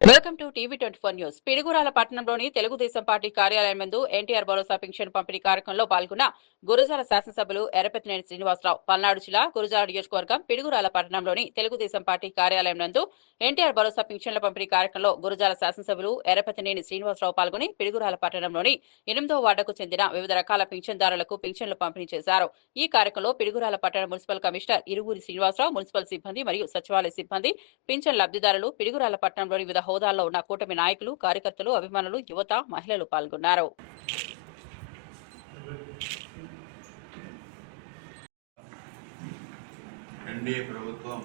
Welcome to TV twenty four news. Piduguralla పట్టణంలోని Telugu Desam party కార్యాలయం ముందు ఎన్టీఆర్ భరోసా పింఛన్ పంపిణీ కార్యక్రమంలో పాల్గొన్న గురజాల శాసనసభ్యులు ఎర్రపెత్తినేని శ్రీనివాసరావు. పల్నాడు జిల్లా గురజాల నియోజకవర్గం పిడుగురాల పట్టణంలోని తెలుగుదేశం పార్టీ కార్యాలయం నందు ఎన్టీఆర్ భరోసా పింఛన్ల పంపిణీ కార్యక్రమంలో గురజాల శాసనసభ్యులు ఎర్రపెత్తినేని శ్రీనివాసరావు పాల్గొని పిడుగురాల పట్టణంలోని ఎనిమిదో వార్డుకు చెందిన వివిధ రకాల పింఛన్దారులకు పింఛన్లు పంపిణీ చేశారు. ఈ కార్యక్రమంలో పిడుగురాల పట్టణ మున్సిపల్ కమిషనర్ ఇరువురి శ్రీనివాసరావు మున్సిపల్ సిబ్బంది మరియు సచివాలయ సిబ్బంది పింఛన్ లబ్ధిదారులు పిడుగురాల పట్టణంలోని వివిధ హోదాల్లో ఉన్న కూటమి నాయకులు కార్యకర్తలు అభిమానులు యువత మహిళలు పాల్గొన్నారు. ఎన్డీఏ ప్రభుత్వం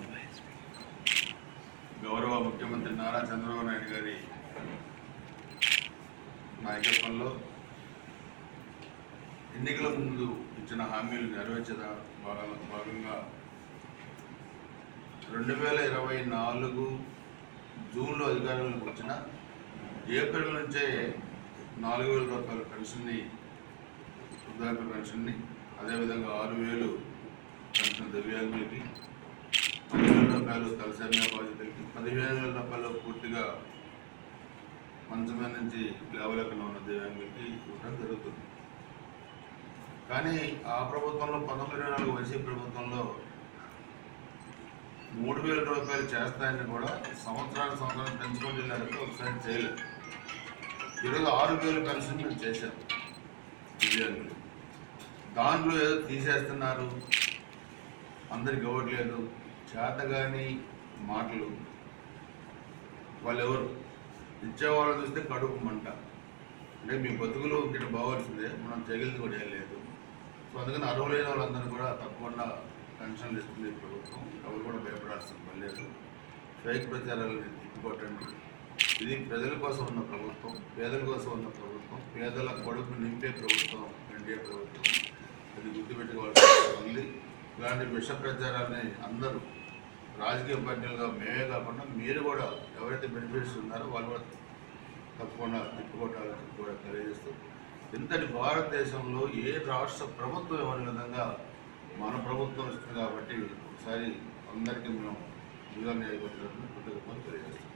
గౌరవ ముఖ్యమంత్రి నారా చంద్రబాబు నాయుడు గారి నాయకత్వంలో ఎన్నికల ముందు ఇచ్చిన హామీలు నెరవేర్చద భాగంగా రెండు వేల ఇరవై నాలుగు జూన్లో అధికారంలోకి వచ్చిన ఏప్రిల్ నుంచే నాలుగు వేల రూపాయల పెన్షన్ని వృద్ధాప్య పెన్షన్ని అదేవిధంగా ఆరు వేలు పెన్షన్ దివ్యాంగులకి పదివేల రూపాయలు తలసేమియా బాధితులకి పదిహేను వేల రూపాయలు పూర్తిగా మంచం నుంచి లేవలేకుండా ఉన్న దివ్యాంగులకి ఇవ్వడం జరుగుతుంది. కానీ ఆ ప్రభుత్వంలో పంతొమ్మిది ఇరవై నాలుగు వైసీపీ ప్రభుత్వంలో మూడు వేల రూపాయలు చేస్తాయని కూడా సంవత్సరానికి సంవత్సరం పెంచుకుంటూ వెళ్ళారంటే ఒకసారి చేయలేదు. ఈరోజు ఆరు వేలు పెన్షన్ మేము చేశాం. దివ్యాంగులు దాంట్లో ఏదో తీసేస్తున్నారు. అందరికి ఇవ్వట్లేదు చేతగాని మాటలు. వాళ్ళు ఎవరు ఇచ్చేవాళ్ళని చూస్తే కడుపు మంట. అంటే మీ బతుకులు ఇక్కడ బాగోల్సిందే మనం చేయగలిగింది కూడా ఏం లేదు. సో అందుకని అర్హులైన వాళ్ళందరూ కూడా తప్పకుండా పెన్షన్లు ఇస్తుంది ప్రభుత్వం ఎవరు కూడా భయపడాల్సిన పని లేదు. ఫేక్ ప్రచారాలను తిప్పికొట్టండి. ఇది ప్రజల కోసం ఉన్న ప్రభుత్వం పేదల కోసం ఉన్న ప్రభుత్వం పేదల కొడుకు నింపే ప్రభుత్వం ఎన్డీఏ ప్రభుత్వం. అది గుర్తుపెట్టుకోవాల్సి ఉంది. ఇలాంటి విష ప్రచారాన్ని అందరూ రాజకీయ పార్టీలుగా మేమే కాకుండా మీరు కూడా ఎవరైతే బెనిఫిట్స్ ఉన్నారో వాళ్ళు కూడా తప్పకుండా తిప్పుకోవటాలని కూడా తెలియజేస్తూ ఇంతటి భారతదేశంలో ఏ రాష్ట్ర ప్రభుత్వం ఇవ్వని విధంగా మన ప్రభుత్వం ఇస్తుంది కాబట్టి ఒకసారి అందరికీ మేము జిల్లా నిజంగా కృతజ్ఞతలు తెలియజేస్తాం